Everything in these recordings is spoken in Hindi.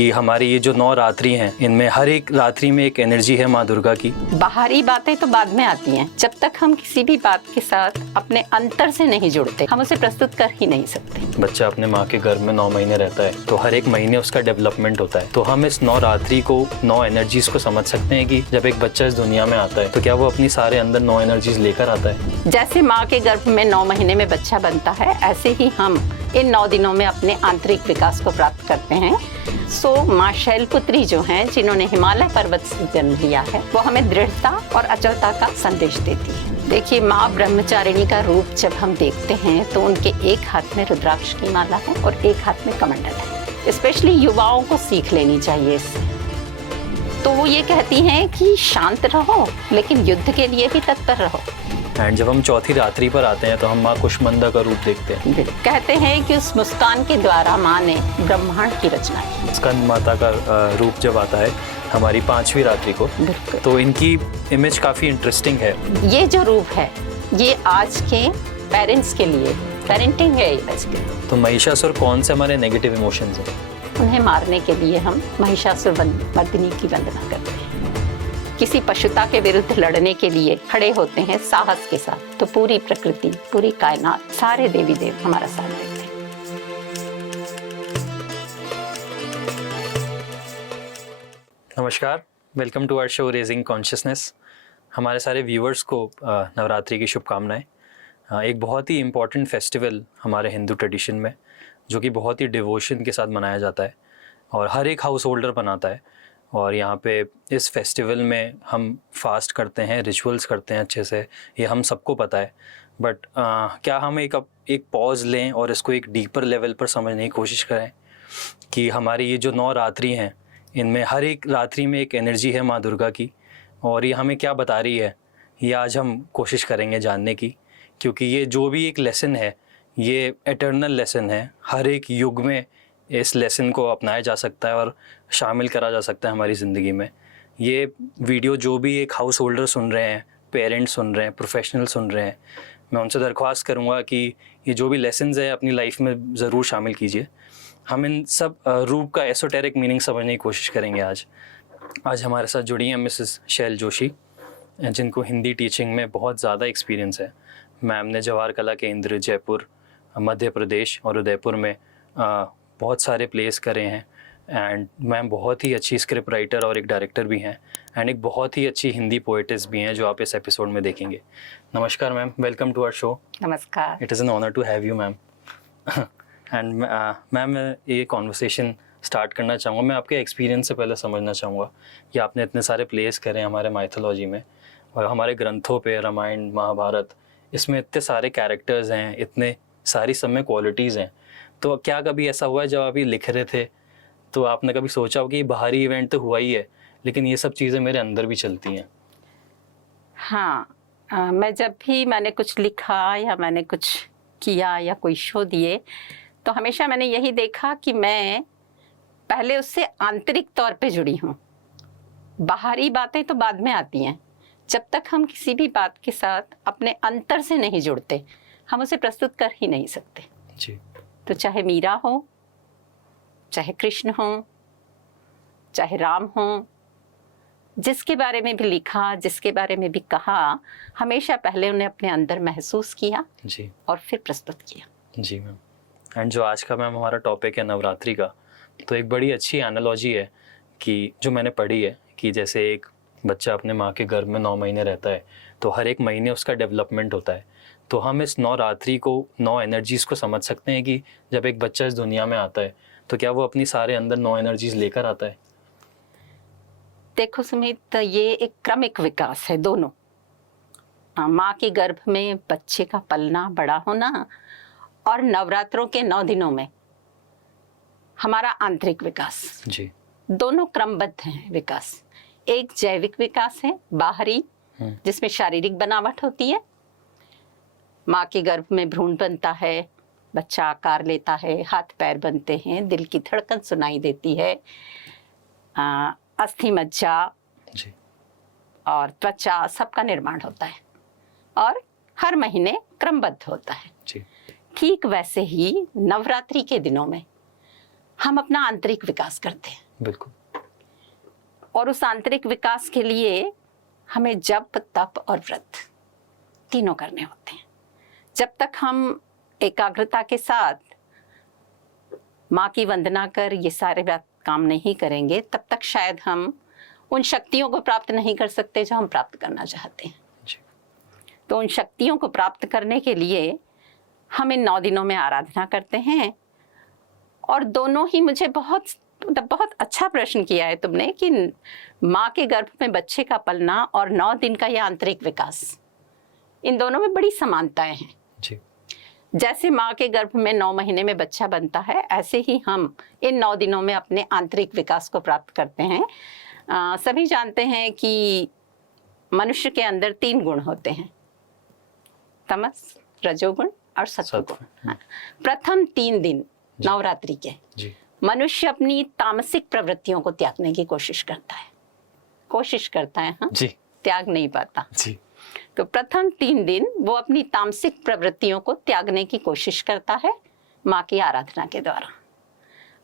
कि हमारी ये जो 9 रात्रि हैं, इनमें हर एक रात्रि में एक एनर्जी है माँ दुर्गा की। बाहरी बातें तो बाद में आती हैं। जब तक हम किसी भी बात के साथ अपने अंतर से नहीं जुड़ते, हम उसे प्रस्तुत कर ही नहीं सकते। बच्चा अपने माँ के गर्भ में 9 महीने रहता है, तो हर एक महीने उसका डेवलपमेंट होता है। तो हम इस 9 रात्रि को, 9 एनर्जीज को समझ सकते हैं कि जब एक बच्चा इस दुनिया में आता है तो क्या वो अपनी सारे अंदर 9 एनर्जीज लेकर आता है। जैसे माँ के गर्भ में 9 महीने में बच्चा बनता है, ऐसे ही हम इन 9 दिनों में अपने आंतरिक विकास को प्राप्त करते हैं। सो माँ शैलपुत्री जो हैं, जिन्होंने हिमालय पर्वत से जन्म लिया है, वो हमें दृढ़ता और अचलता का संदेश देती है। देखिए, माँ ब्रह्मचारिणी का रूप जब हम देखते हैं तो उनके एक हाथ में रुद्राक्ष की माला है और एक हाथ में कमंडल है। स्पेशली युवाओं को सीख लेनी चाहिए इससे। तो वो ये कहती हैं कि शांत रहो, लेकिन युद्ध के लिए भी तत्पर रहो। एंड जब हम चौथी रात्रि पर आते हैं तो हम माँ कुष्मंदा का रूप देखते हैं। कहते हैं कि उस मुस्कान के द्वारा माँ ने ब्रह्मांड की रचना की। स्कंद माता का रूप जब आता है हमारी 5वीं रात्रि को, तो इनकी इमेज काफ़ी इंटरेस्टिंग है। ये जो रूप है, ये आज के पेरेंट्स के लिए पेरेंटिंग है आज के। तो महिषासुर कौन से हमारे नेगेटिव इमोशंस हैं? उन्हें मारने के लिए हम महिषासुर मर्दिनी की वंदना करते हैं। किसी पशुता के विरुद्ध लड़ने के लिए खड़े होते हैं साहस के साथ, तो पूरी प्रकृति, पूरी कायनात, सारे देवी देव हमारा साथ देते हैं। नमस्कार, welcome to our show raising consciousness. हमारे सारे व्यूअर्स को नवरात्रि की शुभकामनाएं। एक बहुत ही इम्पॉर्टेंट फेस्टिवल हमारे हिंदू ट्रेडिशन में, जो कि बहुत ही डिवोशन के साथ मनाया जाता है और हर एक हाउस होल्डर बनाता है। और यहाँ पे इस फेस्टिवल में हम फास्ट करते हैं, रिचुअल्स करते हैं अच्छे से, ये हम सबको पता है। बट क्या हम एक पॉज लें और इसको एक डीपर लेवल पर समझने की कोशिश करें कि हमारी ये जो 9 रात्रि हैं, इनमें हर एक रात्रि में एक एनर्जी है माँ दुर्गा की, और ये हमें क्या बता रही है, ये आज हम कोशिश करेंगे जानने की। क्योंकि ये जो भी एक लेसन है, ये एटर्नल लेसन है। हर एक युग में इस लेसन को अपनाया जा सकता है और शामिल करा जा सकता है हमारी ज़िंदगी में। ये वीडियो जो भी एक हाउस होल्डर सुन रहे हैं, पेरेंट्स सुन रहे हैं, प्रोफेशनल सुन रहे हैं, मैं उनसे दरख्वास्त करूँगा कि ये जो भी लेसन्स है अपनी लाइफ में ज़रूर शामिल कीजिए। हम इन सब रूप का एसोटेरिक मीनिंग समझने की कोशिश करेंगे आज हमारे साथ जुड़ी हैं मिसेस शैल जोशी, जिनको हिंदी टीचिंग में बहुत ज़्यादा एक्सपीरियंस है। मैम ने जवाहर कला केंद्र, जयपुर, मध्य प्रदेश और उदयपुर में बहुत सारे प्लेस करे हैं। एंड मैम बहुत ही अच्छी स्क्रिप्ट राइटर और एक डायरेक्टर भी हैं, एंड एक बहुत ही अच्छी हिंदी पोएटिस भी हैं, जो आप इस एपिसोड में देखेंगे। नमस्कार ma'am, welcome to our show. नमस्कार। It is an honour to have you ma'am. And ma'am, मैं ये कॉन्वर्सेशन स्टार्ट करना चाहूँगा। मैं आपके एक्सपीरियंस से पहले समझना चाहूँगा कि आपने इतने सारे प्लेस करे हमारे माइथोलॉजी में और हमारे ग्रंथों पे, रामायण, महाभारत, इसमें इतने सारे कैरेक्टर्स हैं, इतने सारी सब में क्वालिटीज़ हैं। तो क्या कभी ऐसा हुआ है जब आप ये लिख रहे थे तो आपने कभी सोचा हो कि ये बाहरी इवेंट तो हुआ ही है, लेकिन ये सब चीज़ें मेरे अंदर भी चलती हैं? हाँ, मैं जब भी मैंने कुछ लिखा या मैंने कुछ किया या कोई शो दिए, तो हमेशा मैंने यही देखा कि मैं पहले उससे आंतरिक तौर पे जुड़ी हूँ। बाहरी बातें तो बाद में आती हैं। जब तक हम किसी भी बात के साथ अपने अंतर से नहीं जुड़ते, हम उसे प्रस्तुत कर ही नहीं सकते। जी। तो चाहे मीरा हो, चाहे कृष्ण हो, चाहे राम हो, जिसके बारे में भी लिखा, जिसके बारे में भी कहा, हमेशा पहले उन्हें अपने अंदर महसूस किया जी, और फिर प्रस्तुत किया। जी मैम। एंड जो आज का मैम हमारा टॉपिक है नवरात्रि का, तो एक बड़ी अच्छी एनालॉजी है कि जो मैंने पढ़ी है कि जैसे एक बच्चा अपने माँ के गर्भ में 9 महीने रहता है, तो हर एक महीने उसका डेवलपमेंट होता है। तो हम इस 9 रात्रि को, 9 एनर्जीज़ को समझ सकते हैं कि जब एक बच्चा इस दुनिया में आता है तो क्या वो अपनी सारे अंदर 9 एनर्जीज़ लेकर आता है? देखो सुमित, ये एक क्रमिक विकास है दोनों। माँ के गर्भ में बच्चे का पलना, बड़ा होना, और नवरात्रों के 9 दिनों में हमारा आंतरिक विकास, जी, दोनों क्रमबद्ध हैं विकास। एक जैविक विकास है बाहरी, जिसमें शारीरिक बनावट होती है। माँ के गर्भ में भ्रूण बनता है, बच्चा आकार लेता है, हाथ पैर बनते हैं, दिल की धड़कन सुनाई देती है, अस्थि मज्जा जी, और त्वचा, सबका निर्माण होता है और हर महीने क्रमबद्ध होता है। जी। ठीक वैसे ही नवरात्रि के दिनों में हम अपना आंतरिक विकास करते हैं। बिल्कुल। और उस आंतरिक विकास के लिए हमें जप, तप और व्रत तीनों करने होते हैं। जब तक हम एकाग्रता के साथ माँ की वंदना कर ये सारे बात काम नहीं करेंगे, तब तक शायद हम उन शक्तियों को प्राप्त नहीं कर सकते जो हम प्राप्त करना चाहते हैं। जी। तो उन शक्तियों को प्राप्त करने के लिए हम इन 9 दिनों में आराधना करते हैं। और दोनों ही मुझे बहुत अच्छा प्रश्न किया है तुमने कि माँ के गर्भ में बच्चे का पलना और 9 दिन का यह आंतरिक विकास, इन दोनों में बड़ी समानताएं हैं। जी। जैसे माँ के गर्भ में 9 महीने में बच्चा बनता है, ऐसे ही हम इन 9 दिनों में अपने आंतरिक विकास को प्राप्त करते हैं। सभी जानते हैं कि मनुष्य के अंदर 3 गुण होते हैं, तमस, रजोगुण और सत्वगुण। प्रथम 3 दिन नवरात्रि के जी। मनुष्य अपनी तामसिक प्रवृत्तियों को त्यागने की कोशिश करता है, हाँ? जी। त्याग नहीं पाता। जी। तो प्रथम 3 दिन वो अपनी तामसिक प्रवृत्तियों को त्यागने की कोशिश करता है माँ की आराधना के द्वारा।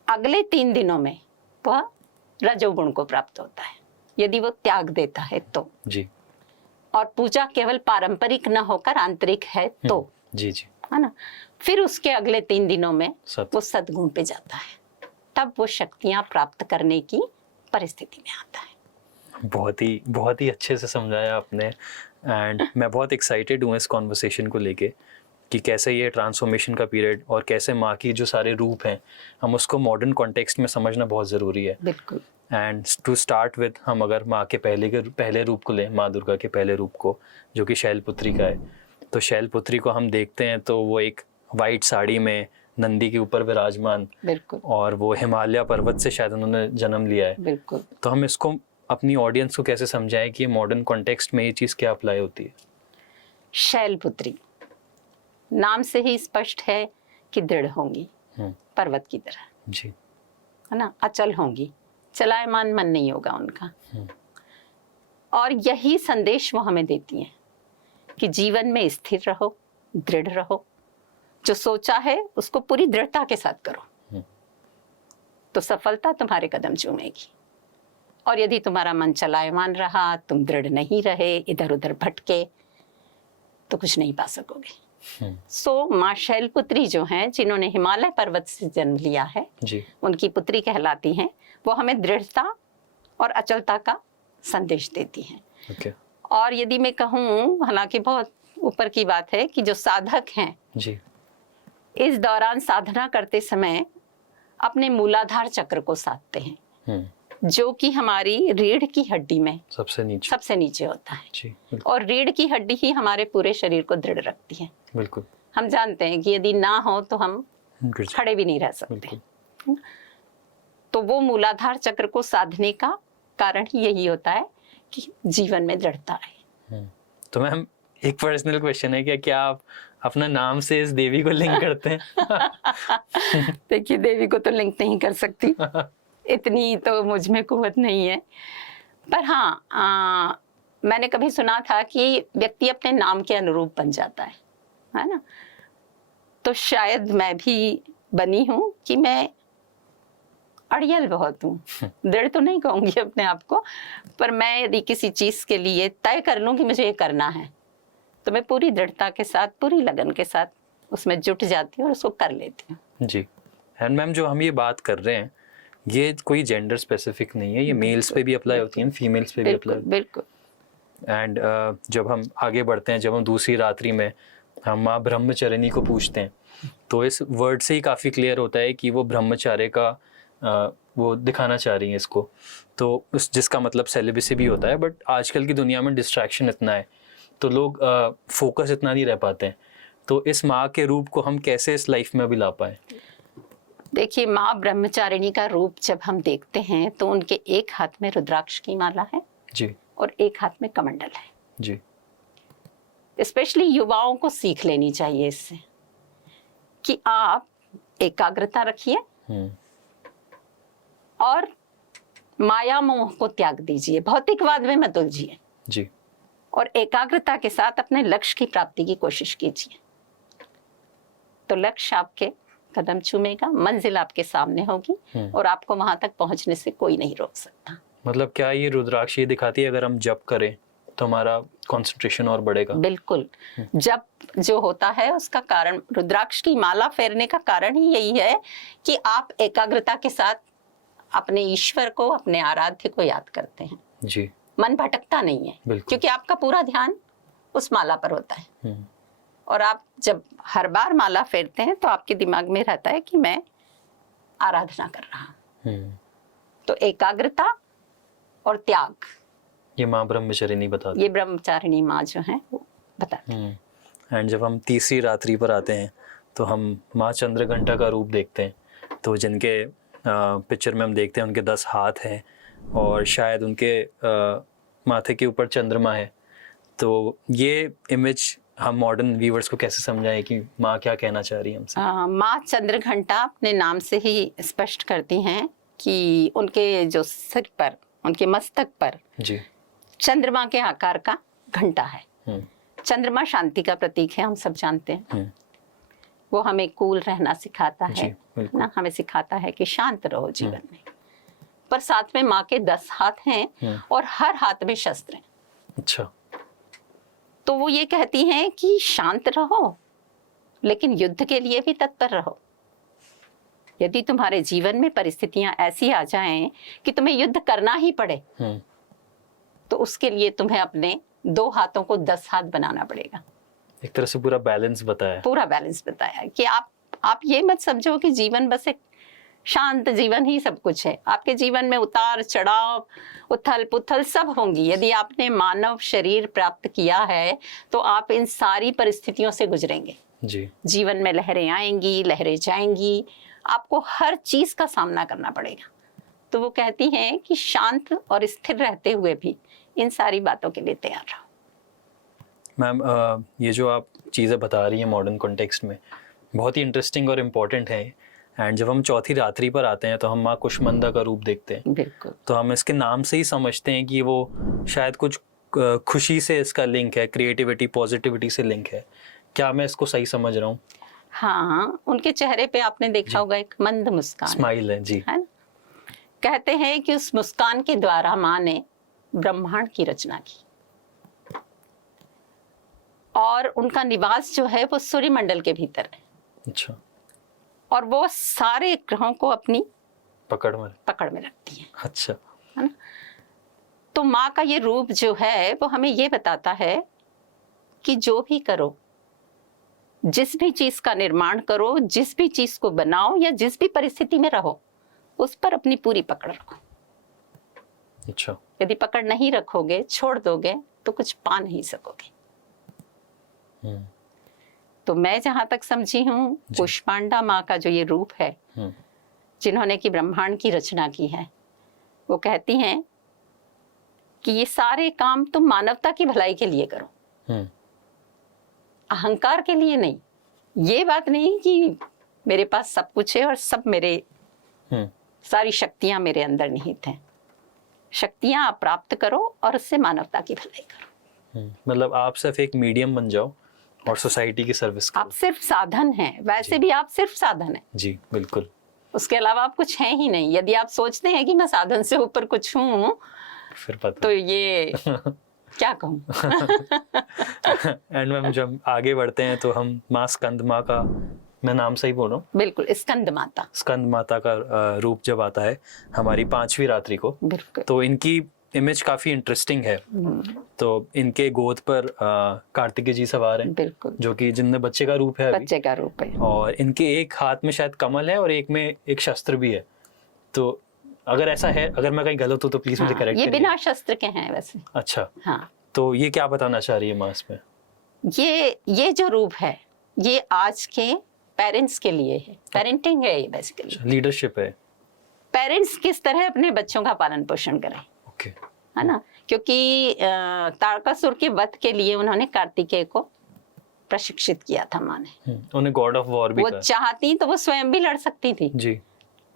अगले 3 दिनों में वह रजोगुण को प्राप्त होता है, यदि वो त्याग देता है तो। जी। और पूजा केवल पारंपरिक न होकर आंतरिक है तो। जी। जी। है ना? फिर उसके अगले 3 दिनों में सत्य। वो सद्गुण पे जाता है, तब वो शक्तियां प्राप्त करने की परिस्थिति में आता है। बहुत ही अच्छे से समझाया आपने। एंड मैं बहुत एक्साइटेड हूँ इस कॉन्वर्सेशन को लेके कि कैसे ये ट्रांसफॉर्मेशन का पीरियड और कैसे माँ की जो सारे रूप हैं हम उसको मॉडर्न कॉन्टेक्स्ट में समझना बहुत ज़रूरी है। बिल्कुल। एंड टू स्टार्ट विद, हम अगर माँ के पहले रूप को लें, माँ दुर्गा के पहले रूप को, जो कि शैलपुत्री का है, तो शैलपुत्री को हम देखते हैं तो वो एक वाइट साड़ी में नंदी के ऊपर विराजमान, बिल्कुल, और वो हिमालय पर्वत से शायद उन्होंने जन्म लिया है। बिल्कुल। तो हम इसको अपनी ऑडियंस को कैसे समझाएं कि ये मॉडर्न कॉन्टेक्स्ट में ये चीज़ क्या अप्लाई होती है? शैलपुत्री नाम से ही स्पष्ट है कि दृढ़ होंगी, पर्वत की तरह, जी, है ना? अचल होंगी, चलायमान मन नहीं होगा उनका। और यही संदेश वो हमें देती हैं कि जीवन में स्थिर रहो, दृढ़ रहो, जो सोचा है उसको पूरी दृढ़ता के साथ करो, तो सफलता तुम्हारे कदम चूमेगी। और यदि तुम्हारा मन चलायमान रहा, तुम दृढ़ नहीं रहे, इधर उधर भटके, तो कुछ नहीं पा सकोगे। सो माँ शैलपुत्री जो हैं, जिन्होंने हिमालय पर्वत से जन्म लिया है, जी, उनकी पुत्री कहलाती हैं। वो हमें दृढ़ता और अचलता का संदेश देती हैं। ओके, और यदि मैं कहूँ, हालांकि बहुत ऊपर की बात है, कि जो साधक हैं जी, इस दौरान साधना करते समय अपने मूलाधार चक्र को साधते हैं, जो कि हमारी रीढ़ की हड्डी में सबसे नीचे होता है। जी, और रीढ़ की हड्डी ही हमारे पूरे शरीर को दृढ़ रखती है। बिल्कुल। हम जानते हैं कि यदि ना हो तो हम गिर जाए। खड़े भी नहीं रह सकते। बिल्कुल। तो वो मूलाधार चक्र को साधने का कारण ही यही होता है कि जीवन में दृढ़ता आए। तो मैम, एक पर्सनल क्वेश्चन है, क्या आप अपना नाम से इस देवी को लिंक करते हैं? देखिए, देवी को तो लिंक नहीं कर सकती, इतनी तो मुझ में कुव्वत नहीं है। पर हाँ, मैंने कभी सुना था कि व्यक्ति अपने नाम के अनुरूप बन जाता है ना? तो शायद मैं भी बनी हूँ कि मैं अड़ियल बहुत हूँ। दृढ़ तो नहीं कहूँगी अपने आप को, पर मैं यदि किसी चीज़ के लिए तय कर लूँ कि मुझे ये करना है, तो मैं पूरी दृढ़ता के साथ, पूरी लगन के साथ उसमें जुट जाती हूँ और उसको कर लेती हूँ। जी। एंड मैम, जो हम ये बात कर रहे हैं, ये कोई जेंडर स्पेसिफिक नहीं है, ये मेल्स पे भी अप्लाई होती है, फीमेल्स पे भी अप्लाई। बिल्कुल। एंड जब हम आगे बढ़ते हैं, जब हम दूसरी रात्रि में हम माँ ब्रह्मचारिणी को पूछते हैं, तो इस वर्ड से ही काफ़ी क्लियर होता है कि वो ब्रह्मचार्य का वो दिखाना चाह रही हैं इसको, तो जिसका मतलब सेलिबेसी भी होता है। बट आजकल की दुनिया में डिस्ट्रैक्शन इतना है, तो लोग फोकस इतना नहीं रह पाते हैं। तो इस माँ के रूप को हम कैसे इस लाइफ में अभी ला पाए? देखिए, माँ ब्रह्मचारिणी का रूप जब हम देखते हैं तो उनके एक हाथ में रुद्राक्ष की माला है जी, और एक हाथ में कमंडल है जी। स्पेशली युवाओं को सीख लेनी चाहिए इससे कि आप एकाग्रता रखिए और माया मोह को त्याग दीजिए, भौतिकवाद में मत उलझिए जी, और एकाग्रता के साथ अपने लक्ष्य की प्राप्ति की कोशिश कीजिए, तो लक्ष्य आपके कदम चूमेगा, मंजिल आपके सामने होगी और आपको वहां तक पहुंचने से कोई नहीं रोक सकता। मतलब क्या ये रुद्राक्ष ये दिखाती है अगर हम जप करें तो हमारा कंसंट्रेशन और बढ़ेगा? बिल्कुल। जब जो होता है उसका कारण, रुद्राक्ष की माला फेरने का कारण ही यही है कि आप एकाग्रता के साथ अपने ईश्वर को, अपने आराध्य को याद करते हैं। जी। मन भटकता नहीं है क्योंकि आपका पूरा ध्यान उस माला पर होता है। और आप जब हर बार माला फेरते हैं तो आपके दिमाग में रहता है कि मैं आराधना कर रहा हूं। तो एकाग्रता और त्याग, ये माँ ब्रह्मचारिणी बताती, ये ब्रह्मचारिणी माँ जो है वो बताती है। एंड जब हम तीसरी रात्रि पर आते हैं तो हम माँ चंद्रघंटा का रूप देखते हैं। तो जिनके पिक्चर में हम देखते हैं उनके 10 हाथ हैं और शायद उनके माथे के ऊपर चंद्रमा है। तो ये इमेज हम मॉडर्न व्यूअर्स को कैसे समझाएं कि माँ क्या कहना चाह रही है हमसे? माँ चंद्रघंटा अपने नाम से ही स्पष्ट करती हैं कि उनके जो सिर पर, उनके मस्तक पर जी चंद्रमा के आकार का घंटा है। चंद्रमा शांति का प्रतीक है, हम सब जानते हैं। वो हमें कूल रहना सिखाता है ना, हमें सिखाता है कि शांत रहो जीवन में। पर साथ में माँ के 10 हाथ हैं और हर हाथ में शस्त्र हैं। अच्छा। तो वो ये कहती हैं कि शांत रहो लेकिन युद्ध के लिए भी तत्पर रहो। यदि तुम्हारे जीवन में परिस्थितियां ऐसी आ जाएं कि तुम्हें युद्ध करना ही पड़े तो उसके लिए तुम्हें अपने 2 हाथों को 10 हाथ बनाना पड़ेगा। एक तरह से पूरा बैलेंस बताया, पूरा बैलेंस बताया कि आप ये मत समझो कि जीवन बस एक शांत जीवन ही सब कुछ है। आपके जीवन में उतार चढ़ाव, उथल पुथल सब होंगी। यदि आपने मानव शरीर प्राप्त किया है तो आप इन सारी परिस्थितियों से गुजरेंगे। जी। जीवन में लहरें आएंगी, लहरें जाएंगी, आपको हर चीज का सामना करना पड़ेगा। तो वो कहती हैं कि शांत और स्थिर रहते हुए भी इन सारी बातों के लिए तैयार रहो। मैम, ये जो आप चीज़ें बता रही हैं मॉडर्न कॉन्टेक्स्ट में बहुत ही इंटरेस्टिंग और इम्पोर्टेंट है। एंड जब हम चौथी रात्रि पर आते हैं तो हम माँ कुष्मांडा का रूप देखते हैं। बिल्कुल। तो हम इसके नाम से ही समझते हैं कि वो शायद कुछ खुशी से इसका लिंक है, क्रिएटिविटी, पॉजिटिविटी से लिंक है। क्या मैं इसको सही समझ रहा हूँ? हाँ, उनके चेहरे पे आपने देखा होगा एक मंद मुस्कान, स्माइल है जी, है ना? कहते हैं कि उस मुस्कान के द्वारा माँ ने ब्रह्मांड की रचना की और उनका निवास जो है वो सूर्यमंडल के भीतर है। अच्छा। और वो सारे ग्रहों को अपनी पकड़ में रखती है। अच्छा, है ना? तो माँ का ये रूप जो है वो हमें ये बताता है कि जो भी करो, जिस भी चीज का निर्माण करो, जिस भी चीज को बनाओ या जिस भी परिस्थिति में रहो, उस पर अपनी पूरी पकड़ रखो। अच्छा। यदि पकड़ नहीं रखोगे, छोड़ दोगे तो कुछ पा नहीं सकोगे। तो मैं जहां तक समझी हूँ, कुष्मांडा माँ का जो ये रूप है जिन्होंने की ब्रह्मांड की रचना की है, वो कहती हैं कि ये सारे काम तुम मानवता की भलाई के लिए करो, अहंकार के लिए नहीं। ये बात नहीं कि मेरे पास सब कुछ है और सब मेरे सारी शक्तियां मेरे अंदर निहित हैं। शक्तियां आप प्राप्त करो और उससे मानवता की भलाई करो। मतलब आप सिर्फ एक मीडियम बन जाओ और सोसाइटी की सर्विस करो। आप सिर्फ साधन हैं, वैसे भी आप सिर्फ साधन हैं। जी बिल्कुल। उसके अलावा आप कुछ हैं ही नहीं। यदि आप सोचते हैं कि मैं साधन से ऊपर कुछ हूँ फिर पता तो ये क्या कहूँ। एंड मैम जब आगे बढ़ते हैं तो हम माँ स्कंद माँ का, मैं नाम सही बोल रहा हूँ? बिल्कुल, स्कंद माता। स्कंद माता का रूप जब आता है हमारी 5वीं रात्रि को, बिल्कुल, तो इनकी इमेज काफी इंटरेस्टिंग है। तो इनके गोद पर कार्तिकेय जी सवार हैं, बिल्कुल, जो कि जिनमें बच्चे का रूप है, बच्चे का रूप है। और इनके एक हाथ में शायद कमल है और एक में एक शस्त्र भी है। तो अगर ऐसा है, अगर मैं कहीं गलत हूँ तो प्लीज मुझे करेक्ट ये करिए। बिना शस्त्र के हैं वैसे। अच्छा। हाँ, तो ये क्या बताना चाह रही है माँ इसमें? ये जो रूप है ये आज के पेरेंट्स के लिए है। पेरेंटिंग है ये बेसिकली। लीडरशिप है। पेरेंट्स किस तरह अपने बच्चों का पालन पोषण करें, ओके, है ना? क्योंकि तारकासुर के वध के लिए उन्होंने कार्तिकेय को प्रशिक्षित किया था माँ ने। उन्हें गॉड ऑफ वॉर भी वो कहा। चाहती तो वो स्वयं भी लड़ सकती थी जी,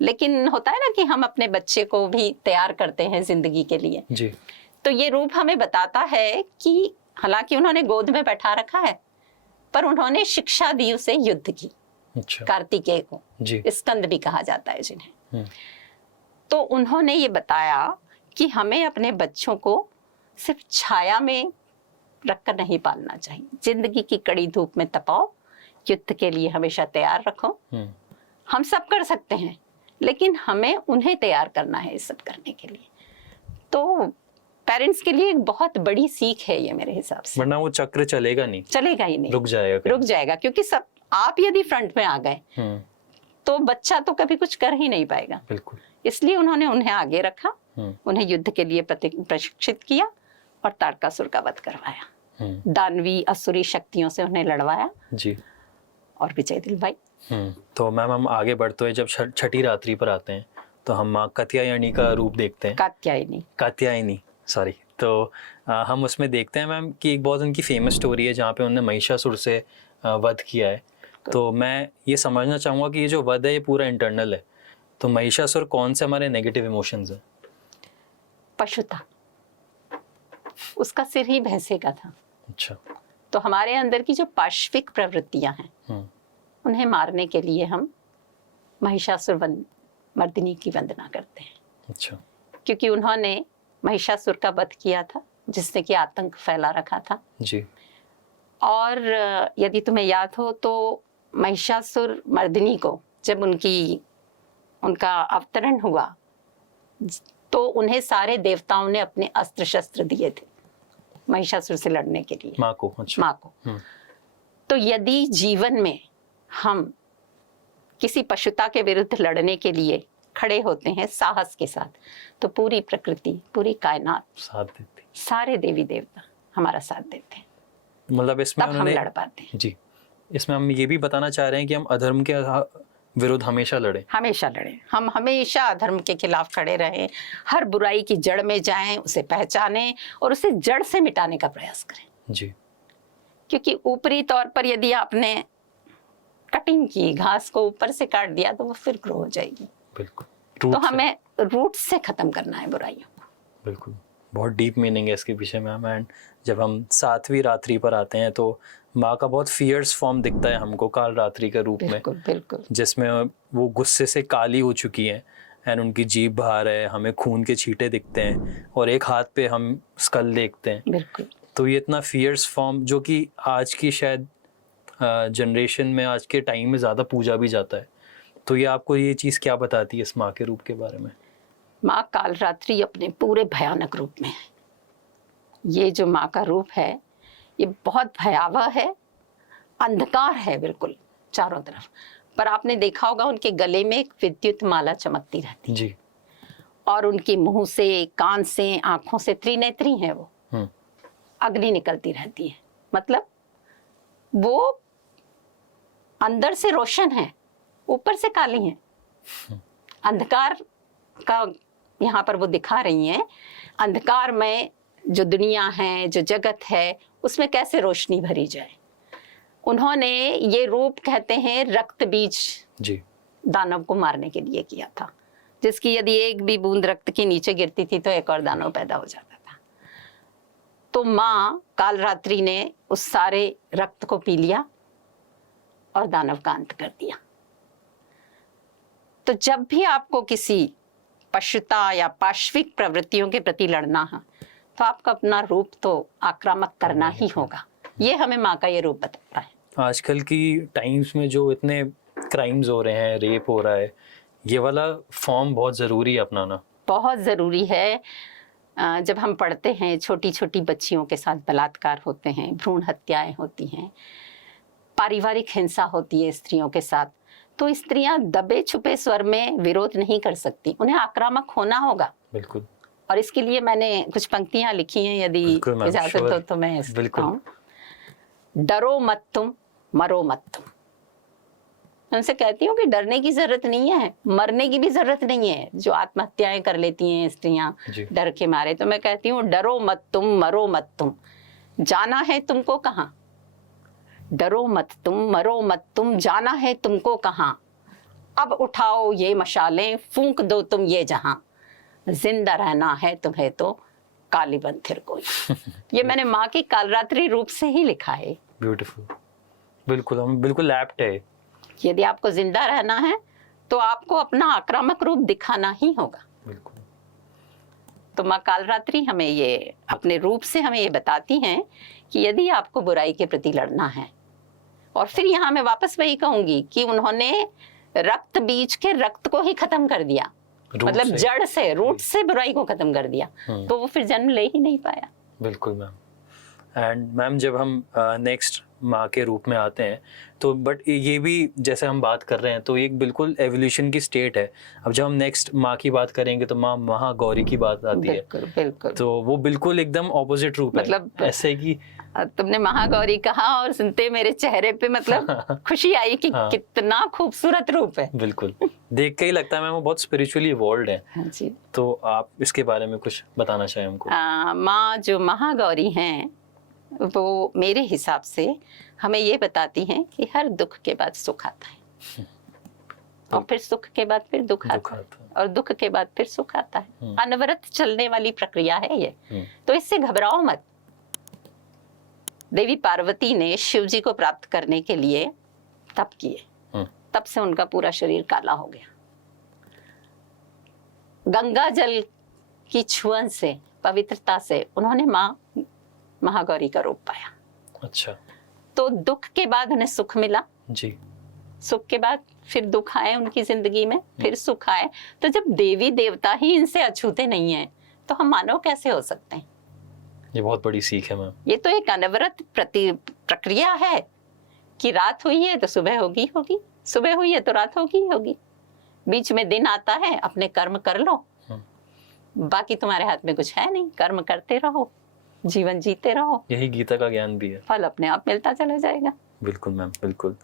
लेकिन होता है ना कि हम अपने बच्चे को भी तैयार करते हैं जिंदगी के लिए। जी। तो ये रूप हमें बताता है कि हालांकि उन्होंने गोद में बैठा रखा है पर उन्होंने शिक्षा दी उसे युद्ध की। अच्छा। कार्तिकेय को जी। स्कंद भी कहा जाता है जिन्हें। हम्म। तो उन्होंने ये बताया कि हमें अपने बच्चों को सिर्फ छाया में रखकर नहीं पालना चाहिए, जिंदगी की कड़ी धूप में तपाओ, युद्ध के लिए हमेशा तैयार रखो। हम सब कर सकते हैं, लेकिन हमें उन्हें तैयार करना है इस सब करने के लिए। तो पेरेंट्स के लिए एक बहुत बड़ी सीख है ये मेरे हिसाब से। वरना वो चक्र चलेगा नहीं, चलेगा ही नहीं, रुक जाएगा क्योंकि सब आप यदि फ्रंट में आ गए तो बच्चा तो कभी कुछ कर ही नहीं पाएगा। बिल्कुल। इसलिए उन्होंने उन्हें आगे रखा, उन्हें युद्ध के लिए प्रशिक्षित किया और तारकासुर का वध करवाया, दानवी असुरी शक्तियों से उन्हें लड़वाया जी, और विजय दिलवाई। तो मैम हम आगे बढ़ते हुए जब छठी रात्रि पर आते हैं तो हम माँ कात्यायनी का रूप देखते हैं। कात्यायनी सॉरी। तो हम उसमें देखते हैं मैम कि एक बहुत उनकी फेमस स्टोरी है जहाँ पे उन्होंने महिषासुर से वध किया है। तो मैं ये समझना चाहूँगा कि ये जो वध है ये पूरा इंटरनल है, तो महिषासुर कौन से हमारे नेगेटिव इमोशंस हैं? पशुता, उसका सिर ही भैंसे का था। अच्छा। तो हमारे अंदर की जो पाश्विक प्रवृत्तियां हैं उन्हें मारने के लिए हम महिषासुर मर्दिनी की वंदना करते हैं। अच्छा। क्योंकि उन्होंने महिषासुर का वध किया था जिसने कि आतंक फैला रखा था जी। और यदि तुम्हें याद हो तो महिषासुर मर्दिनी को जब उनका अवतरण हुआ तो उन्हें सारे देवताओं ने अपने अस्त्र शस्त्र दिए थे महिषासुर से लड़ने के लिए, माँ को। अच्छा। माँ को। तो यदि जीवन में हम किसी पशुता के विरुद्ध लड़ने के लिए खड़े होते हैं साहस के साथ, तो पूरी प्रकृति, पूरी कायनात साथ देती, सारे देवी देवता हमारा साथ देते हैं। मतलब इसमें तब हम लड़ पाते हैं जी। इसमें हम ये भी बताना चाह रहे हैं कि हम अधर्म के विरुद्ध हमेशा लड़ें। हम हमेशा अधर्म के खिलाफ खड़े रहें, हर बुराई की जड़ में जाएं, उसे पहचानें और उसे जड़ से मिटाने का प्रयास करें जी। क्योंकि ऊपरी तौर पर यदि आपने कटिंग की, घास को ऊपर से काट दिया तो वो फिर ग्रो हो जाएगी। बिल्कुल। तो हमें रूट से खत्म करना है बुराइयों को। बिल्कुल, बहुत डीप मीनिंग है इसके पीछे मैम। एंड जब हम 7वीं रात्रि पर आते हैं तो माँ का बहुत फियर्स फॉर्म दिखता है हमको काल रात्रि के रूप में, बिल्कुल, जिसमें वो गुस्से से काली हो चुकी हैं एंड उनकी जीभ बाहर है, हमें खून के छींटे दिखते हैं और एक हाथ पे हम स्कल देखते हैं। बिल्कुल। तो ये इतना फियर्स फॉर्म जो कि आज की शायद जनरेशन में, आज के टाइम में ज़्यादा पूजा भी जाता है, तो ये आपको ये चीज़ क्या बताती है इस माँ के रूप के बारे में? माँ काल रात्रि अपने पूरे भयानक रूप में है। ये जो माँ का रूप है ये बहुत भयावह है, अंधकार है बिल्कुल चारों तरफ। पर आपने देखा होगा उनके गले में एक विद्युत माला चमकती रहती है जी। और उनके मुंह से, कान से, आंखों से, त्रिनेत्री है वो, अग्नि निकलती रहती है। मतलब वो अंदर से रोशन है, ऊपर से काली है। अंधकार का यहाँ पर वो दिखा रही हैं, अंधकार में जो दुनिया है, जो जगत है, उसमें कैसे रोशनी भरी जाए। उन्होंने ये रूप कहते हैं रक्त बीज जी, दानव को मारने के लिए किया था, जिसकी यदि एक भी बूंद रक्त की नीचे गिरती थी तो एक और दानव पैदा हो जाता था। तो माँ कालरात्रि ने उस सारे रक्त को पी लिया और दानव का अंत कर दिया। तो जब भी आपको किसी पशुता या पाश्विक प्रवृत्तियों के प्रति लड़ना है तो आपको अपना रूप तो आक्रामक करना ही होगा। ये हमें माँ का ये रूप बताता है। आजकल की टाइम्स में जो इतने क्राइम्स हो रहे हैं, रेप हो रहा है, ये वाला फॉर्म बहुत ज़रूरी है अपनाना, बहुत ज़रूरी है। जब हम पढ़ते हैं छोटी छोटी बच्चियों के साथ बलात्कार होते हैं, भ्रूण हत्याएं होती हैं, पारिवारिक हिंसा होती है स्त्रियों के साथ, तो स्त्रियां दबे छुपे स्वर में विरोध नहीं कर सकती, उन्हें आक्रामक होना होगा। बिल्कुल। और इसके लिए मैंने कुछ पंक्तियां लिखी हैं, यदि इजाजत हो तो मैं कहूं। डरो मत तुम, मरो मत तुम। उनसे कहती हूँ कि डरने की जरूरत नहीं है, मरने की भी जरूरत नहीं है। जो आत्महत्याएं कर लेती हैं स्त्रियां डर के मारे, तो मैं कहती हूँ डरो मत तुम, मरो मत तुम, जाना है तुमको कहाँ। डरो मत तुम, मरो मत तुम, जाना है तुमको कहाँ। अब उठाओ ये मशालें, फूंक दो तुम ये जहां, जिंदा रहना है तुम्हें तो कालीबन थिर कोई। ये मैंने माँ की कालरात्रि रूप से ही लिखा है। ब्यूटीफुल, बिल्कुल, हम बिल्कुल एप्ट है। यदि आपको जिंदा रहना है तो आपको अपना आक्रामक रूप दिखाना ही होगा। बिल्कुल। तो माँ कालरात्रि हमें ये अपने रूप से हमें ये बताती हैं कि यदि आपको बुराई के प्रति लड़ना है, और फिर यहाँ मैं वापस वही कहूंगी कि उन्होंने रक्त बीज के रक्त को ही खत्म कर दिया, मतलब जड़ से, रूट से बुराई को खत्म कर दिया, तो वो फिर जन्म ले ही नहीं पाया। बिल्कुल मैम। एंड मैम जब हम नेक्स्ट माँ के रूप में आते हैं तो बट ये भी जैसे हम बात कर रहे हैं तो एक बिल्कुल एवोल्यूशन की स्टेट है। अब जब हम नेक्स्ट माँ की बात करेंगे तो माँ महागौरी की बात आती है। बिल्कुल बिल्कुल। तो वो बिल्कुल एकदम ऑपोजिट रूप है, मतलब ऐसे कि तुमने महागौरी कहा और सुनते मेरे चेहरे पे मतलब खुशी आई कि हाँ। कितना खूबसूरत रूप है। बिल्कुल, देख के ही लगता है मैम वो बहुत स्पिरिचुअली इवॉल्व्ड है। हाँ जी। तो आप इसके बारे में कुछ बताना चाहें हमको? माँ जो महागौरी हैं वो मेरे हिसाब से हमें ये बताती हैं कि हर दुख के बाद सुख आता है, और फिर सुख के बाद फिर दुख आता है, और दुख के बाद फिर सुख आता है। अनवरत चलने वाली प्रक्रिया है ये, तो इससे घबराओ मत। देवी पार्वती ने शिव जी को प्राप्त करने के लिए तप किए, तब से उनका पूरा शरीर काला हो गया। गंगा जल की छुअन से, पवित्रता से उन्होंने माँ महागौरी का रूप पाया। अच्छा। तो दुख के बाद उन्हें सुख मिला जी, सुख के बाद फिर दुख आए उनकी जिंदगी में, फिर सुख आए। तो जब देवी देवता ही इनसे अछूते नहीं है तो हम मानव कैसे हो सकते हैं? ये बहुत बड़ी सीख है मैम। ये तो एक अनवरत प्रक्रिया है कि रात हुई है तो सुबह होगी होगी, सुबह हुई है तो रात होगी होगी, बीच में दिन आता है, अपने कर्म कर लो, बाकी तुम्हारे हाथ में कुछ है नहीं, कर्म करते रहो, जीवन जीते रहो। यही गीता का ज्ञान भी है, फल अपने आप मिलता चला जाएगा। बिल्कुल मैम, बिल्कुल।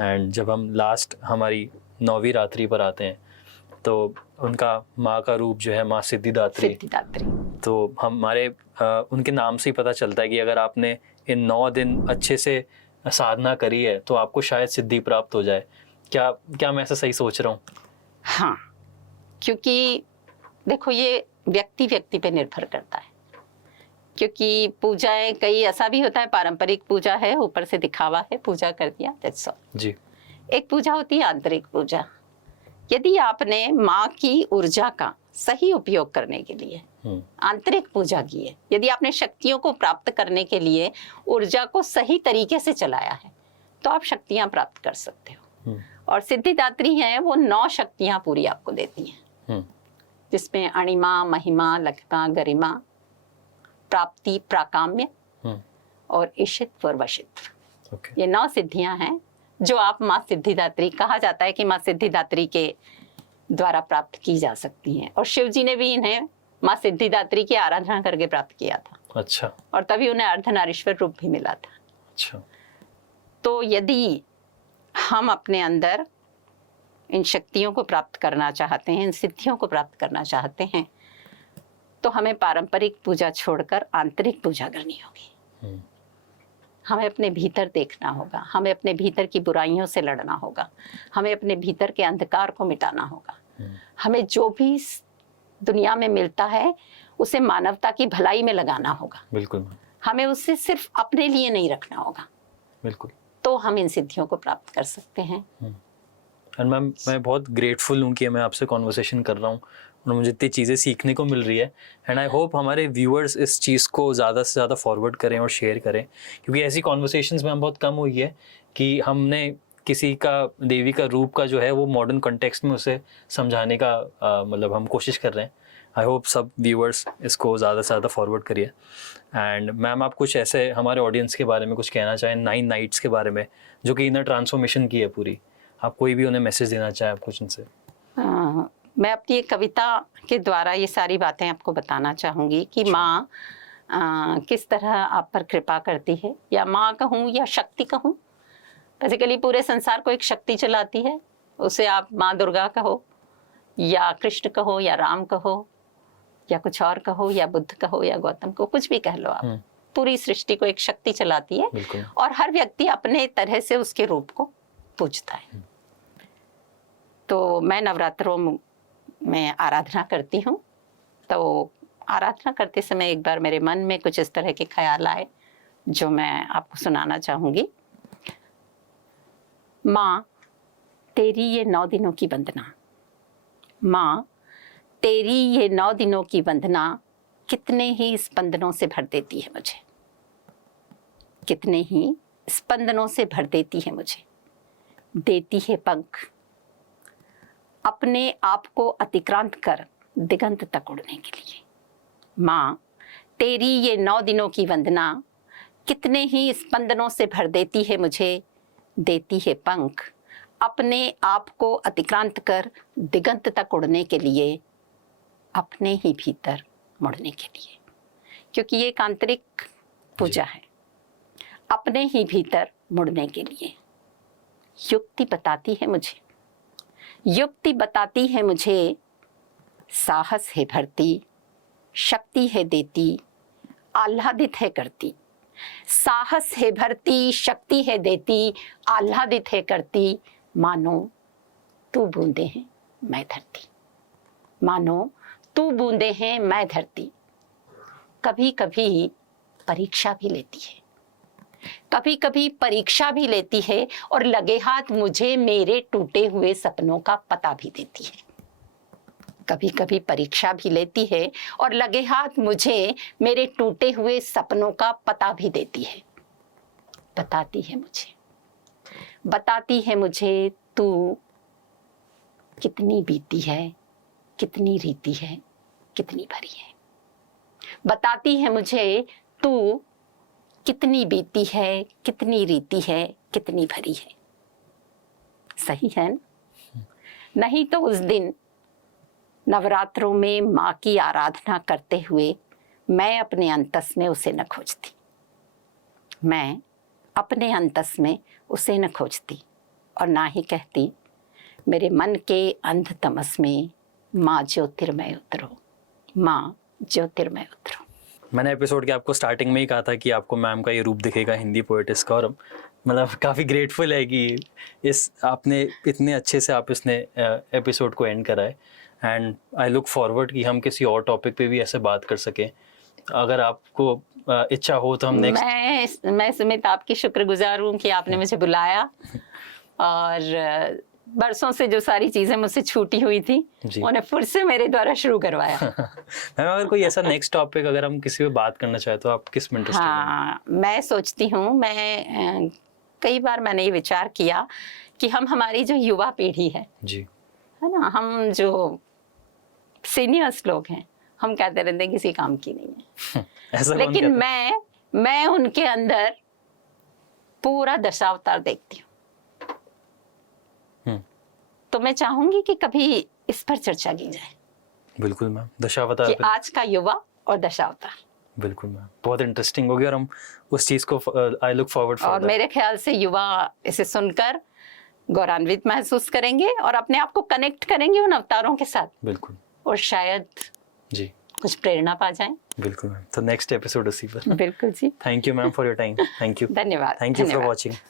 एंड जब हम लास्ट हमारी 9वीं रात्रि पर आते हैं तो उनका माँ का रूप जो है माँ सिद्धिदात्री, तो हमारे उनके नाम से ही पता चलता है कि अगर आपने इन 9 दिन अच्छे से साधना करी है तो आपको शायद सिद्धि प्राप्त हो जाए। क्या मैं ऐसा सही सोच रहा हूँ? हाँ, क्योंकि देखो ये व्यक्ति व्यक्ति पे निर्भर करता है, क्योंकि पूजाएं कई ऐसा भी होता है, पारंपरिक पूजा है, ऊपर से दिखावा है, पूजा कर दिया, दैट्स ऑल जी। एक पूजा होती है आंतरिक पूजा। यदि आपने माँ की ऊर्जा का सही उपयोग करने के लिए आंतरिक पूजा की है, यदि आपने शक्तियों को प्राप्त करने के लिए ऊर्जा को सही तरीके से चलाया है, तो आप शक्तियां प्राप्त कर सकते हो। और सिद्धिदात्री हैं, वो 9 शक्तियां पूरी आपको देती हैं, जिसमें अणिमा, महिमा, लघिमा, गरिमा, प्राप्ति, प्राकाम्य और ईशित्व और वशित्व। ये 9 सिद्धियां हैं जो आप माँ सिद्धिदात्री, कहा जाता है कि माँ सिद्धिदात्री के द्वारा प्राप्त की जा सकती हैं। और शिव जी ने भी इन्हें माँ सिद्धिदात्री की आराधना करके प्राप्त किया था। अच्छा। और तभी उन्हें अर्धनारीश्वर रूप भी मिला था। अच्छा। तो यदि हम अपने अंदर इन शक्तियों को प्राप्त करना चाहते हैं, इन सिद्धियों को प्राप्त करना चाहते हैं, तो हमें पारंपरिक पूजा छोड़कर आंतरिक पूजा करनी होगी। हमें अपने भीतर देखना होगा, हमें अपने भीतर की बुराइयों से लड़ना होगा, हमें अपने भीतर के अंधकार को मिटाना होगा। हमें जो भी दुनिया में मिलता है उसे मानवता की भलाई में लगाना होगा। बिल्कुल। हमें उसे सिर्फ अपने लिए नहीं रखना होगा। बिल्कुल। तो हम इन सिद्धियों को प्राप्त कर सकते हैं। एंड मैम मैं बहुत ग्रेटफुल हूँ कि मैं आपसे कॉन्वर्सेशन कर रहा हूँ और मुझे इतनी चीज़ें सीखने को मिल रही है। एंड आई होप हमारे व्यूअर्स इस चीज़ को ज़्यादा से ज़्यादा फॉरवर्ड करें और शेयर करें, क्योंकि ऐसी कॉन्वर्सेशंस में हम बहुत कम हुई है कि हमने किसी का देवी का रूप का जो है वो मॉडर्न कॉन्टेक्स्ट में उसे समझाने का मतलब हम कोशिश कर रहे हैं। आई होप सब व्यूअर्स इसको ज़्यादा से ज़्यादा फॉरवर्ड करिए। एंड मैम आप कुछ ऐसे हमारे ऑडियंस के बारे में कुछ कहना चाहें 9 नाइट्स के बारे में जो कि इनर ट्रांसफॉर्मेशन की है पूरी, आप कोई भी उन्हें मैसेज देना चाहें आप कुछ उनसे? मैं अपनी एक कविता के द्वारा ये सारी बातें आपको बताना चाहूँगी कि माँ किस तरह आप पर कृपा करती है, या माँ कहूँ या शक्ति कहूँ, बेसिकली पूरे संसार को एक शक्ति चलाती है। उसे आप माँ दुर्गा कहो या कृष्ण कहो या राम कहो या कुछ और कहो या बुद्ध कहो या गौतम को, कुछ भी कह लो आप, पूरी सृष्टि को एक शक्ति चलाती है और हर व्यक्ति अपने तरह से उसके रूप को पूजता है। तो मैं नवरात्रों में आराधना करती हूँ, तो आराधना करते समय एक बार मेरे मन में कुछ इस तरह के ख्याल आए जो मैं आपको सुनाना चाहूँगी। माँ, तेरी ये 9 दिनों की वंदना, माँ तेरी ये 9 दिनों की वंदना कितने ही स्पंदनों से भर देती है मुझे, कितने ही स्पंदनों से भर देती है मुझे। देती है पंख अपने आप को अतिक्रांत कर दिगंत तक उड़ने के लिए। माँ तेरी ये 9 दिनों की वंदना कितने ही स्पंदनों से भर देती है मुझे। देती है पंख अपने आप को अतिक्रांत कर दिगंत तक उड़ने के लिए, अपने ही भीतर मुड़ने के लिए, क्योंकि ये एक आंतरिक पूजा है। अपने ही भीतर मुड़ने के लिए युक्ति बताती है मुझे, युक्ति बताती है मुझे। साहस है भरती, शक्ति है देती, आह्लादित है करती। साहस है भरती, शक्ति है देती, आह्लादित है करती। मानो तू बूंदे हैं मैं धरती, मानो तू बूंदे हैं मैं धरती। कभी कभी परीक्षा भी लेती है, कभी कभी परीक्षा भी लेती है और लगे हाथ मुझे मेरे टूटे हुए सपनों का पता भी देती है। कभी कभी परीक्षा भी लेती है और लगे हाथ मुझे मेरे टूटे हुए सपनों का पता भी देती है। बताती है मुझे, बताती है मुझे तू कितनी बीती है, कितनी रीति है, कितनी भरी है। बताती है मुझे तू कितनी बीती है, कितनी रीति है, कितनी भरी है। सही है ना? नहीं तो उस दिन नवरात्रों में माँ की आराधना करते हुए मैं अपने अंतस में उसे न खोजती, मैं अपने अंतस में उसे न खोजती और ना ही कहती मेरे मन के अंध तमस में माँ ज्योतिर्मय उतरो, माँ ज्योतिर्मय उतरो। मैंने एपिसोड के आपको स्टार्टिंग में ही कहा था कि आपको मैम का ये रूप दिखेगा हिंदी पोएटिस का, और मतलब काफ़ी ग्रेटफुल है कि इस आपने इतने अच्छे से आप इसने एपिसोड को एंड करा है। एंड आई लुक फॉरवर्ड कि हम किसी और टॉपिक पे भी ऐसे बात कर सकें। अगर आपको इच्छा हो तो हम नेक्स्ट। मैं सुमित आपकी शुक्रगुजार हूँ कि आपने मुझे बुलाया और बरसों से जो सारी चीजें मुझसे छूटी हुई थी उन्हें फिर से मेरे द्वारा शुरू करवाया। मैम अगर कोई ऐसा नेक्स्ट टॉपिक अगर हम किसी पे बात करना चाहे तो आप किस में इंटरेस्टेड हैं? हाँ, मैं सोचती हूँ, मैं कई बार मैंने ये विचार किया कि हम हमारी जो युवा पीढ़ी है जी, है ना, हम जो सीनियर्स लोग हैं, हम कहते रहते हैं किसी काम की नहीं है। ऐसा लेकिन मैं उनके अंदर पूरा दशावतार देखती हूँ। तो मैं चाहूंगी कि कभी इस पर चर्चा की जाए। बिल्कुल मैम, दशावतार कि आज का युवा और दशावतार। बिल्कुल मैम, बहुत इंटरेस्टिंग होगी और हम उस चीज को आई लुक फॉरवर्ड फॉर। और मेरे ख्याल से युवा इसे सुनकर गौरवान्वित महसूस करेंगे और अपने आप को कनेक्ट करेंगे उन अवतारों के साथ। बिल्कुल, और शायद जी कुछ प्रेरणा पा जाएं। बिल्कुल मैम, तो नेक्स्ट एपिसोड उसी पर। बिल्कुल जी। Thank you ma'am for your time. Thank you, धन्यवाद। Thank you for watching.